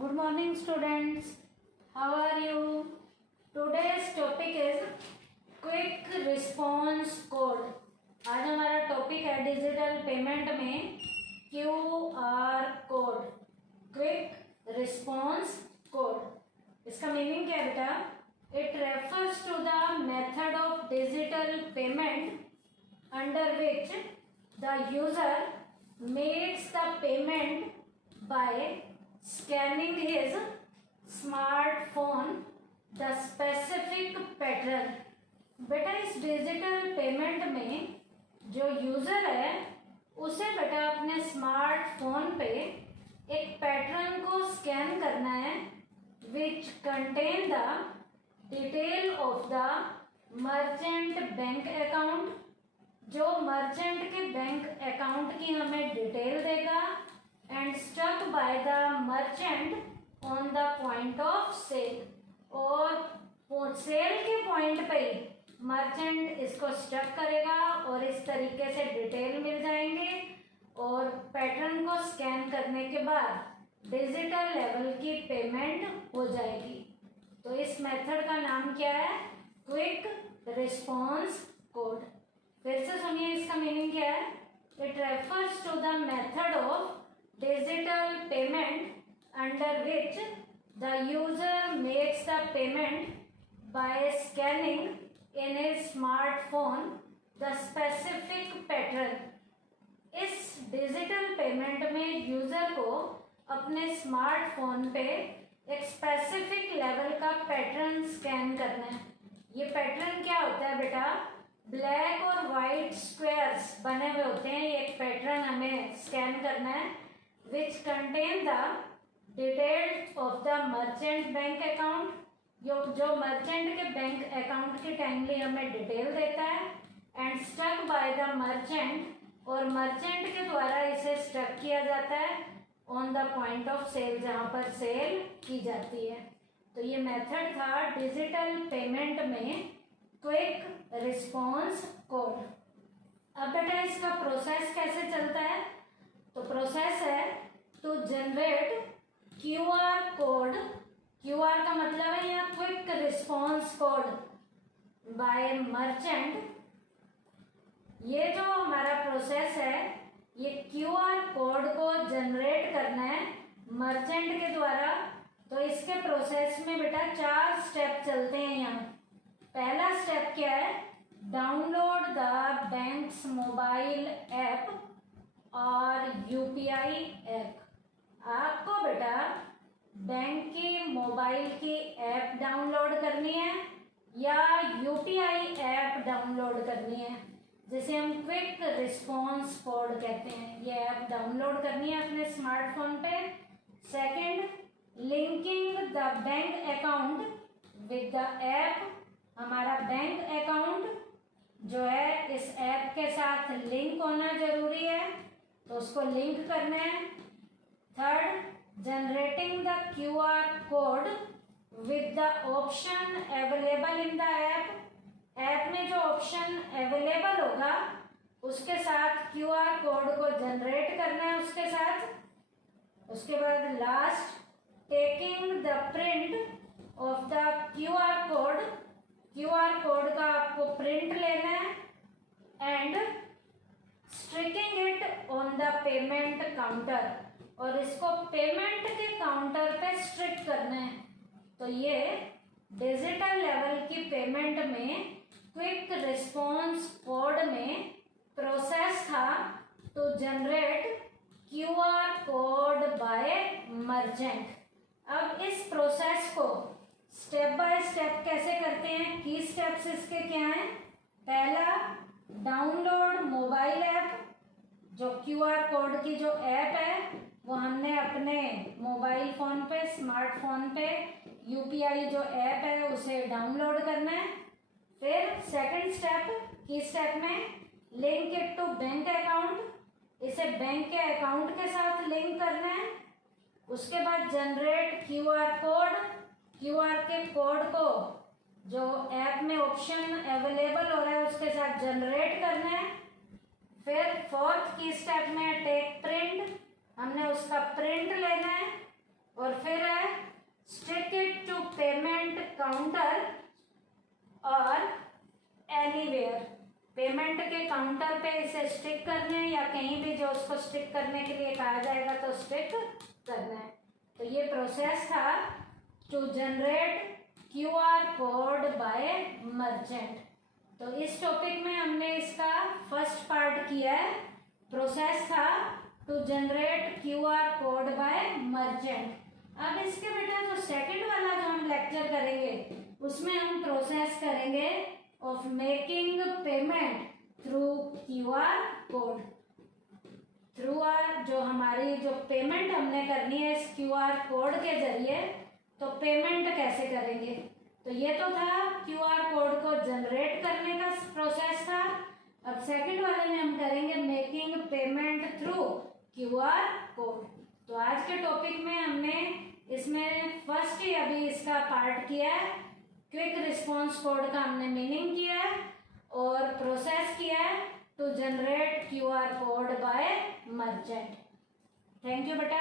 Good morning students. How are you? Today's topic is quick response code. आज हमारा topic है digital payment में QR code, quick response code. इसका meaning क्या है बेटा? It refers to the method of digital payment under which the user makes the payment by scanning his smartphone the specific pattern. बेटा इस digital payment में जो user है उसे बेटा अपने स्मार्टफोन पे एक पैटर्न को स्कैन करना है which contain the detail of the merchant bank account. जो मर्चेंट के बैंक अकाउंट की हमें डिटेल देगा and struck by the merchant on the point of sale. और सेल के पॉइंट पे मर्चेंट इसको स्टक करेगा और इस तरीके से डिटेल मिल जाएंगे और पैटर्न को स्कैन करने के बाद डिजिटल लेवल की पेमेंट हो जाएगी. तो इस मेथड का नाम क्या है? Quick response code. फिर से सुनिए इसका मीनिंग क्या है. It refers to the method of digital payment under which the user makes the payment by scanning in his smartphone the specific pattern. इस डिजिटल पेमेंट में यूजर को अपने स्मार्टफोन पे एक स्पेसिफिक लेवल का पैटर्न स्कैन करना है. ये पैटर्न क्या होता है बेटा? ब्लैक और वाइट स्क्वायर्स बने हुए होते हैं. ये एक पैटर्न हमें स्कैन करना है which contain the details of the merchant bank account. जो मर्चेंट के बैंक अकाउंट की टाइमली हमें डिटेल देता है and stuck by the merchant, और मर्चेंट के द्वारा इसे स्टक किया जाता है on the point of sale, जहाँ पर सेल की जाती है. तो ये मेथड था डिजिटल पेमेंट में क्विक रिस्पॉन्स कोड. अब बेटा इसका प्रोसेस कैसे चलता है? तो प्रोसेस है to generate QR code. QR का मतलब है यहाँ quick response code by merchant. ये जो हमारा प्रोसेस है ये QR कोड को जनरेट करना है मर्चेंट के द्वारा. तो इसके प्रोसेस में बेटा 4 स्टेप चलते हैं यहाँ. पहला स्टेप क्या है? Download the banks mobile app और UPI ऐप. आपको बेटा बैंक की मोबाइल की ऐप डाउनलोड करनी है या UPI ऐप डाउनलोड करनी है, जिसे हम क्विक रिस्पॉन्स कोड कहते हैं. ये ऐप डाउनलोड करनी है अपने स्मार्टफोन पे. Second, linking the bank account with the app. हमारा बैंक अकाउंट जो है इस ऐप के साथ लिंक होना जरूरी है, तो उसको लिंक करना है. Third, generating the QR code with the option available in the app. App में जो ऑप्शन अवेलेबल होगा उसके साथ QR कोड को जनरेट करना है उसके साथ. उसके बाद last, taking the print of the QR code. QR code का आपको प्रिंट लेना है and striking it on the payment counter, और इसको पेमेंट के काउंटर पे स्ट्रिक करना है. तो ये डिजिटल लेवल की पेमेंट में क्विक रिस्पॉन्स कोड में प्रोसेस था to generate QR code by merchant. अब इस प्रोसेस को स्टेप बाय स्टेप कैसे करते हैं? की स्टेप्स इसके क्या हैं? पहला, डाउनलोड मोबाइल ऐप. जो QR कोड की जो ऐप है वो हमने अपने मोबाइल फ़ोन पे, स्मार्टफोन पे UPI जो ऐप है उसे डाउनलोड करना है. फिर सेकंड स्टेप, की स्टेप में link it to bank account. इसे बैंक के अकाउंट के साथ लिंक करना है. उसके बाद जनरेट QR कोड. QR के कोड को जो ऐप में ऑप्शन अवेलेबल हो रहा है उसके साथ जनरेट करना है. फिर फोर्थ की स्टेप में टेक प्रिंट. हमने उसका प्रिंट लेना है और फिर काउंटर पे इसे स्टिक करना है या कहीं भी जो उसको स्टिक करने के लिए कहा जाएगा तो स्टिक करना है। तो ये प्रोसेस था to generate QR code by merchant. तो इस टॉपिक में हमने इसका फर्स्ट पार्ट किया है, प्रोसेस था to generate QR code by merchant. अब इसके बेटा जो सेकंड वाला जो हम लेक्चर करेंगे उसमें हम प्रोसेस करेंगे of making payment through QR code. Through जो हमारी जो पेमेंट हमने करनी है इस क्यूआर कोड के जरिए, तो पेमेंट कैसे करेंगे। तो ये तो था क्यूआर कोड को जनरेट करने का प्रोसेस था। अब सेकंड वाले में हम करेंगे making payment through QR code. तो आज के टॉपिक में हमने इसमें फर्स्ट ही अभी इसका पार्ट किया है, क्विक रिस्पॉन्स कोड का हमने मीनिंग किया है और प्रोसेस किया है to generate QR code by merchant. Thank you बेटा।